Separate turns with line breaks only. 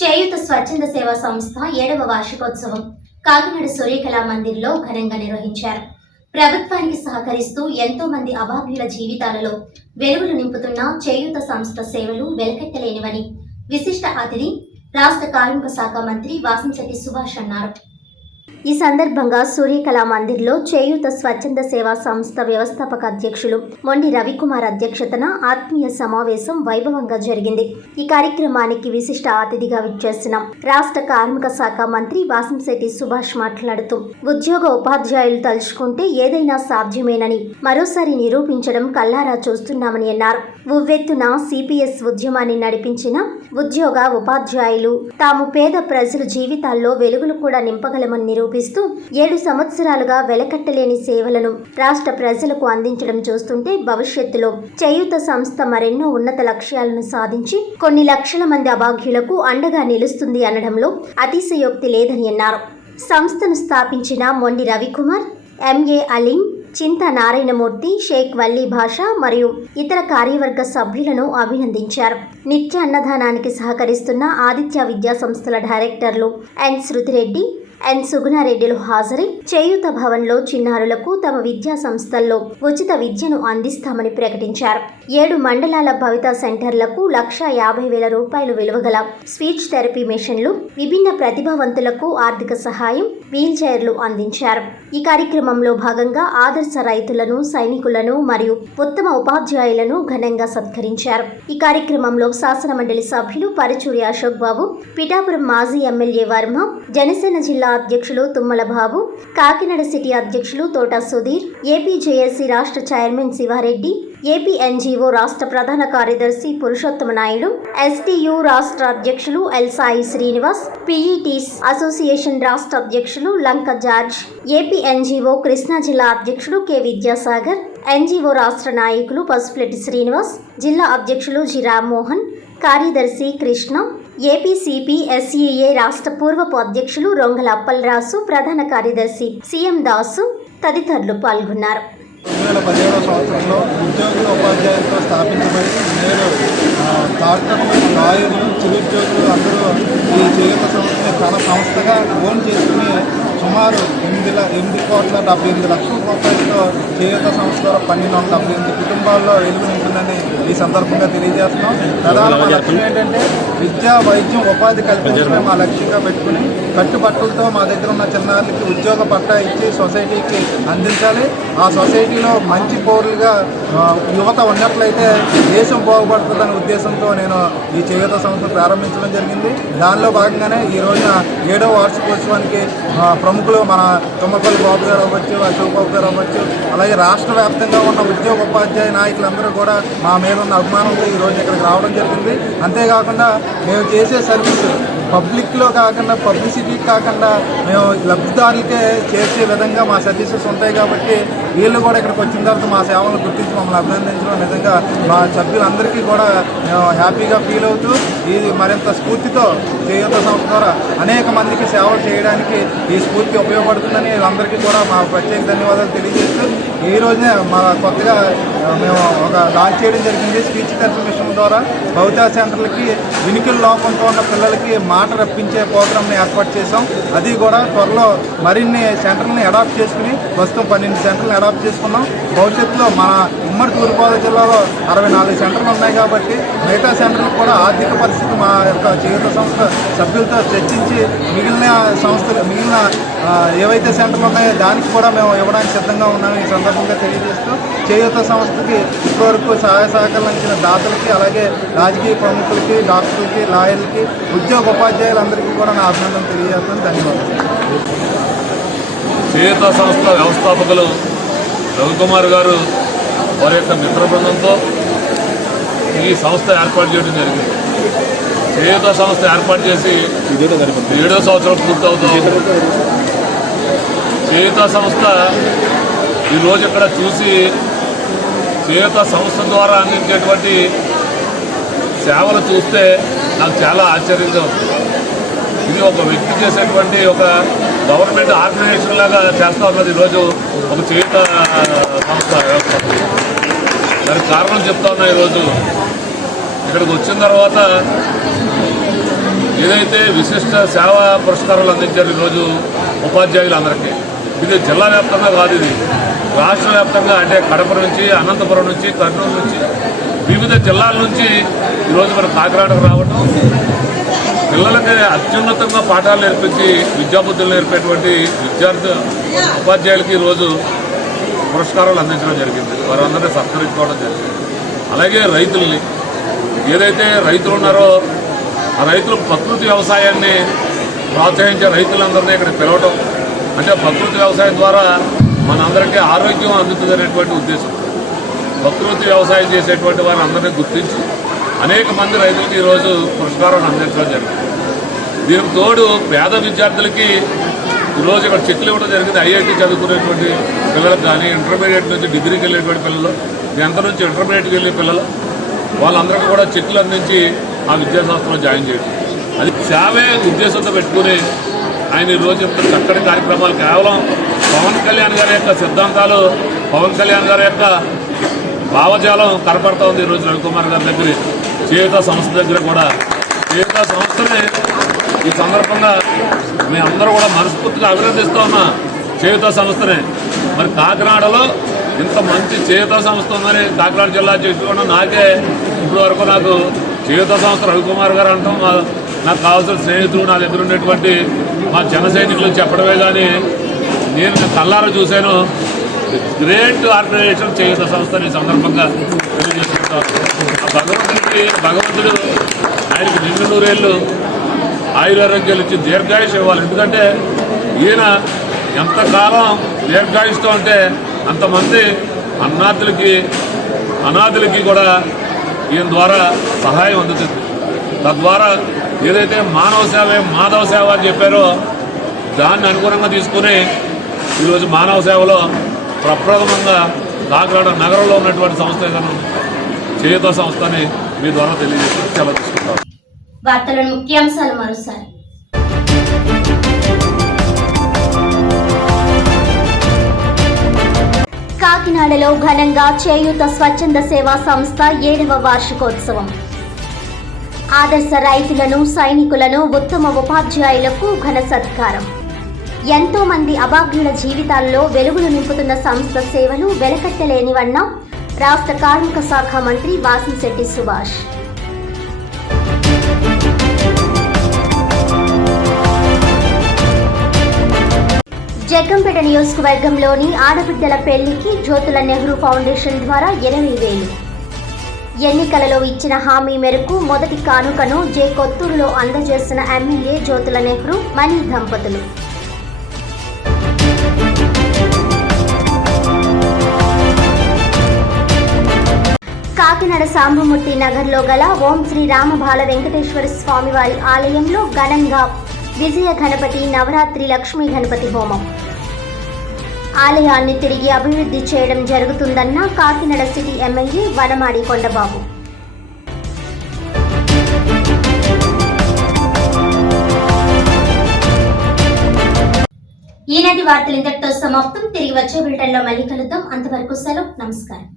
చేయూత స్వచ్ఛంద సేవా సంస్థ ఏడవ వార్షికోత్సవం కాకినాడ సూర్యకళా మందిర్లో ఘనంగా నిర్వహించారు. ప్రభుత్వానికి సహకరిస్తూ ఎంతో మంది అభాభ్యుల జీవితాలలో వెలుగులు నింపుతున్న చేయూత సంస్థ సేవలు వెలకట్టలేనివని విశిష్ట అతిథి రాష్ట్ర కార్మిక శాఖ మంత్రి వాసంశెట్టి సుభాష్ అన్నారు. ఈ సందర్భంగా సూర్యకళా మందిర్లో చేయూత స్వచ్ఛంద సేవా సంస్థ వ్యవస్థాపక అధ్యక్షులు మొండి రవికుమార్ అధ్యక్షతన ఆత్మీయ సమావేశం వైభవంగా జరిగింది. ఈ కార్యక్రమానికి విశిష్ట అతిథిగా విచ్చేసిన రాష్ట్ర కార్మిక శాఖ మంత్రి వాసంశెట్టి సుభాష్ మాట్లాడుతూ ఉద్యోగ ఉపాధ్యాయులు తలుచుకుంటే ఏదైనా సాధ్యమేనని మరోసారి నిరూపించడం కల్లారా చూస్తున్నామని అన్నారు. ఉవ్వెత్తున సిపిఎస్ ఉద్యమాన్ని నడిపించిన ఉద్యోగ ఉపాధ్యాయులు తాము పేద ప్రజల జీవితాల్లో వెలుగులు కూడా నింపగలమని నిరూపిస్తూ ఏడు సంవత్సరాలుగా వెలకట్టలేని సేవలను రాష్ట్ర ప్రజలకు అందించడం చూస్తుంటే భవిష్యత్తులో చేయూత సంస్థ మరెన్నో ఉన్నత లక్ష్యాలను సాధించి కొన్ని లక్షల మంది అభాగ్యులకు అండగా నిలుస్తుంది అనడంలో అతిశయోక్తి లేదని అన్నారు. సంస్థను స్థాపించిన మొండి రవికుమార్ ఎంఏ అలీం చింత నారాయణమూర్తి షేక్ వల్లీ భాష మరియు ఇతర కార్యవర్గ సభ్యులను అభినందించారు. నిత్య అన్నదానానికి సహకరిస్తున్న ఆదిత్య విద్యా సంస్థల డైరెక్టర్లు ఎన్. శృతిరెడ్డి ఎన్ సుగుణారెడ్డిలు హాజరై చేయూత భవన్లో చిన్నారులకు తమ విద్యా సంస్థల్లో ఉచిత విద్యను అందిస్తామని ప్రకటించారు. ఏడు మండలాల భవిత సెంటర్లకు లక్ష యాభై వేల రూపాయలు విలువగల స్పీచ్ థెరపీ మిషన్లు విభిన్న ప్రతిభావంతులకు ఆర్థిక సహాయం వీల్ చైర్లు అందించారు. ఈ కార్యక్రమంలో భాగంగా ఆదర్శ రైతులను సైనికులను మరియు ఉత్తమ ఉపాధ్యాయులను ఘనంగా సత్కరించారు. ఈ కార్యక్రమంలో శాసన మండలి సభ్యులు పరచూరి అశోక్ బాబు పిఠాపురం మాజీ ఎమ్మెల్యే వర్మ జనసేన జిల్లా అధ్యక్షులు తుమ్మల బాబు కాకినాడ సిటీ అధ్యక్షులు తోట సుధీర్ ఏపీ రాష్ట్ర చైర్మన్ శివారెడ్డి ఏపీ ఎన్జీఓ రాష్ట్ర ప్రధాన కార్యదర్శి పురుషోత్తమ నాయుడు ఎస్టీయు రాష్ట్ర అధ్యక్షులు L Sai Srinivas PETs association రాష్ట్ర అధ్యక్షులు Lanka George AP NGO Krishna జిల్లా అధ్యక్షుడు కె. విద్యాసాగర్ ఎన్జీఓ రాష్ట్ర నాయకులు పసుపులెట్టి శ్రీనివాస్ జిల్లా అధ్యక్షులు జి రామ్మోహన్ కార్యదర్శి కృష్ణ ఏపీసీపీ ఎస్ఈఏ రాష్ట్ర పూర్వపు అధ్యక్షులు రొంగల అప్పలరాసు ప్రధాన కార్యదర్శి సిఎం దాసు తదితరులు పాల్గొన్నారు.
రెండు వేల పదిహేడవ సంవత్సరంలో ఉద్యోగుల ఉపాధ్యాయులతో స్థాపించబడి నేడు డాక్టర్లు లాయర్లు చిరుద్యోగులు అందరూ చేయుత సంస్థని తన సంస్థగా ఓన్ చేసుకుని సుమారు ఎనిమిది ఎనిమిది కోట్ల డెబ్బై ఎనిమిది లక్షల రూపాయలతో చేయుత సంస్థ పన్నెండు వందల డెబ్బై ఎనిమిది కుటుంబాల్లో వెలుగు ఈ సందర్భంగా తెలియజేస్తున్నాం. ప్రధాన మా లక్ష్యం ఏంటంటే విద్యా వైద్యం ఉపాధి కల్పించడమే మా లక్ష్యంగా పెట్టుకుని కట్టుబట్టులతో మా దగ్గర ఉన్న చిన్నారులకి ఉద్యోగ పట్టా ఇచ్చి సొసైటీకి అందించాలి. ఆ సొసైటీలో మంచి పౌరులుగా యువత ఉన్నట్లయితే దేశం బాగుపడుతుందనే ఉద్దేశంతో నేను ఈ చేయూత సంస్థ ప్రారంభించడం జరిగింది. దానిలో భాగంగానే ఈ రోజున ఏడో వార్షికోత్సవానికి ప్రముఖులు మన తుమ్మపల్లి బాబు గారు అవ్వచ్చు అశోక్ బాబు గారు అవ్వచ్చు అలాగే రాష్ట్ర వ్యాప్తంగా ఉన్న ఉద్యోగ ఉపాధ్యాయ నాయకులందరూ కూడా మా మీద ఉన్న అభిమానంతో ఈరోజు రోజు ఇక్కడికి రావడం జరిగింది. అంతేకాకుండా మేము చేసే సర్వీస్ పబ్లిక్లో కాకుండా పబ్లిసిటీ కాకుండా మేము లబ్ధిదారులకే చేర్చే విధంగా మా సర్వీసెస్ ఉంటాయి కాబట్టి వీళ్ళు కూడా ఇక్కడికి వచ్చిన తర్వాత మా సేవలను గుర్తించి మమ్మల్ని అభినందించడం నిజంగా మా సభ్యులందరికీ కూడా మేము హ్యాపీగా ఫీల్ అవుతూ ఇది మరింత స్ఫూర్తితో చేయూత సంస్థ ద్వారా అనేక మందికి సేవలు చేయడానికి ఈ స్ఫూర్తి ఉపయోగపడుతుందని వీళ్ళందరికీ కూడా మా ప్రత్యేక ధన్యవాదాలు తెలియజేస్తూ ఈ రోజునే మా కొత్తగా మేము ఒక లాంచ్ చేయడం జరిగింది. స్పీచ్ థెరపీ మిషన్ ద్వారా భౌతిక సెంటర్లకి వినికిల లోపంతో ఉన్న పిల్లలకి మాట రప్పించే ప్రోగ్రామ్ని ఏర్పాటు చేసాం అది కూడా త్వరలో మరిన్ని సెంటర్ని అడాప్ట్ చేసుకుని ప్రస్తుతం పన్నెండు సెంటర్లను అడాప్ట్ చేసుకున్నాం. భవిష్యత్తులో మన ఉమ్మడి తూర్పుగోదావరి జిల్లాలో అరవై నాలుగు సెంటర్లు ఉన్నాయి కాబట్టి మిగతా సెంటర్లకు కూడా ఆర్థిక పరిస్థితి మా యొక్క జీవిత సంస్థ సభ్యులతో చర్చించి మిగిలిన సంస్థలు మిగిలిన ఏవైతే సెంటర్లు ఉన్నాయో దానికి కూడా మేము ఇవ్వడానికి సిద్ధంగా ఉన్నాము ఈ సందర్భంగా తెలియజేస్తూ చేయూత సంస్థకి ఇప్పటివరకు సహాయ సహకారాలు ఇచ్చిన దాతలకి అలాగే రాజకీయ ప్రముఖులకి డాక్టర్లకి లాయర్లకి ఉద్యోగ ఉపాధ్యాయులందరికీ కూడా నా అభినందన తెలియజేస్తాను ధన్యవాదాలు.
చేయుత సంస్థ వ్యవస్థాపకులు రవికుమార్ గారు వారి యొక్క మిత్ర బృందంతో ఈ సంస్థ ఏర్పాటు చేయడం జరిగింది. చేయుత సంస్థ ఏర్పాటు చేసి ఏడో సంవత్సరం పూర్తవుతుంది చేయుత సంస్థ ఈరోజు ఇక్కడ చూసి చేయుత సంస్థ ద్వారా అందించేటువంటి సేవలు చూస్తే నాకు చాలా ఆశ్చర్యంగా ఉంది. ఇది ఒక వ్యక్తి చేసేటువంటి ఒక గవర్నమెంట్ ఆర్గనైజేషన్ లాగా చేస్తా ఉన్నది ఈరోజు ఒక చేత సంస్థ. వ్యవస్థ దానికి కారణం చెప్తా ఉన్నా ఈరోజు. ఇక్కడికి వచ్చిన తర్వాత ఏదైతే విశిష్ట సేవా పురస్కారాలు అందించారు ఈరోజు ఉపాధ్యాయులందరికీ. ఇది జిల్లా వ్యాప్తంగా కాదు ఇది. రాష్ట్ర వ్యాప్తంగా అంటే కడప నుంచి అనంతపురం నుంచి కర్నూలు నుంచి వివిధ జిల్లాల నుంచి ఈరోజు మన కాకినాడకు రావడం పిల్లలకి అత్యున్నతంగా పాఠాలు నేర్పించి విద్యాబుద్ధులు నేర్పేటువంటి విద్యార్థి ఉపాధ్యాయులకి ఈరోజు పురస్కారాలు అందించడం జరిగింది. వారందరినీ సత్కరించుకోవడం జరిగింది. అలాగే రైతుల్ని ఏదైతే రైతులు ఉన్నారో ఆ రైతులు ప్రకృతి వ్యవసాయాన్ని ప్రోత్సహించే రైతులందరినీ ఇక్కడ పిలవటం అంటే ప్రకృతి వ్యవసాయం ద్వారా మనందరికీ ఆరోగ్యం అందుతుంది ఉద్దేశం. ప్రకృతి వ్యవసాయం చేసేటువంటి వారిని అందరినీ గుర్తించి అనేక మంది రైతులకి ఈరోజు పురస్కారాలు అందించడం జరిగింది. దీనికి తోడు పేద విద్యార్థులకి ఈరోజు ఇక్కడ చెట్లు ఇవ్వడం జరిగింది. ఐఐటి చదువుకునేటువంటి పిల్లలకు కానీ ఇంటర్మీడియట్ నుంచి డిగ్రీకి వెళ్ళేటువంటి పిల్లలు ఎంత నుంచి ఇంటర్మీడియట్కి వెళ్ళే పిల్లలు వాళ్ళందరికీ కూడా చెట్లు అందించి ఆ విద్యా జాయిన్ చేయడం అది సేవే ఉద్దేశంతో పెట్టుకుని ఆయన ఈరోజు ఇంత చక్కటి కార్యక్రమాలు కేవలం పవన్ కళ్యాణ్ గారి యొక్క సిద్ధాంతాలు పవన్ కళ్యాణ్ గారి యొక్క భావజాలం కనపడతా ఉంది ఈరోజు రవికుమార్ గారి దగ్గర. చేయుత సంస్థ దగ్గర కూడా చేయుత సంస్థని ఈ సందర్భంగా మీ అందరూ కూడా మనస్ఫూర్తిగా అభినందిస్తూ ఉన్నా చేయుత సంస్థని. మరి కాకినాడలో ఇంత మంచి చేయుత సంస్థ ఉందని కాకినాడ జిల్లా చెప్పుకోవడం నాకే ఇప్పటి వరకు నాకు చేయుత సంస్థ రవికుమార్ గారు అంటాం మా నాకు కావాల్సిన స్నేహితులు నా దగ్గర ఉన్నటువంటి మా జన సైనికులు చెప్పడమే కానీ నేను కల్లారా చూశాను. గ్రేట్ ఆర్గనైజేషన్ చేయుత సంస్థని ఈ సందర్భంగా ఆ భగవంతుడికి భగవంతుడు ఆయనకి నిండు నూరేళ్ళు ఆయురారోగ్యాలు ఇచ్చి దీర్ఘాయుష్ ఇవ్వాలి. ఎందుకంటే ఈయన ఎంతకాలం దీర్ఘాయుష్తో ఉంటే అంతమంది అన్నాథులకి అనాథులకి కూడా ఈయన ద్వారా సహాయం అందుతుంది. తద్వారా ఏదైతే మానవ సేవ మాధవ సేవ అని చెప్పారో దాన్ని అనుగుణంగా తీసుకుని ఈరోజు మానవ సేవలో ప్రప్రథమంగా కాకినాడ నగరంలో ఉన్నటువంటి సంస్థ ఏదైనా చేయుత సంస్థని మీ ద్వారా తెలియజేసి
వార్తలను ముఖ్యాంశాలు మరోసారి. కాకినాడలో ఘనంగా చేయూత స్వచ్ఛంద సేవా సంస్థ ఏడవ వార్షికోత్సవం. ఆదర్శ రైతులను సైనికులను ఉత్తమ ఉపాధ్యాయులకు ఘన సత్కారం. ఎంతో మంది అభాగ్యుల జీవితాల్లో వెలుగులు నింపుతున్న సంస్థ సేవలు వెలకట్టలేనివన్న రాష్ట్ర కార్మిక శాఖ మంత్రి వాసిశెట్టి సుభాష్. జగ్గంపేట నియోజకవర్గంలోని ఆడబిడ్డల పెళ్ళికి జ్యోతుల నెహ్రూ ఫౌండేషన్ ద్వారా ఎనభై వేలు. ఎన్నికలలో ఇచ్చిన హామీ మేరకు మొదటి కానుకను జే కొత్తూరులో అందజేసిన ఎమ్మెల్యే జ్యోతుల నెహ్రూ మణి దంపతులు. కాకినాడ సాంబమూర్తి నగర్లో గల ఓం శ్రీ రామబాల వెంకటేశ్వర స్వామివారి ఆలయంలో ఘనంగా విజయ గణపతి నవరాత్రి లక్ష్మీ గణపతి హోమం. ఆలయాన్ని తిరిగి అభివృద్ధి చేయడం జరుగుతుందన్న కాకినాడ సిటీ ఎమ్మెల్యే వనమాడి కొండబాబు. ఈనాటి వార్తలు ఇంతటితో సమాప్తం. తిరిగి వచ్చే బిల్టన్లో మళ్ళీ కలుద్దాం. అంతవరకు సెలవు. నమస్కారం.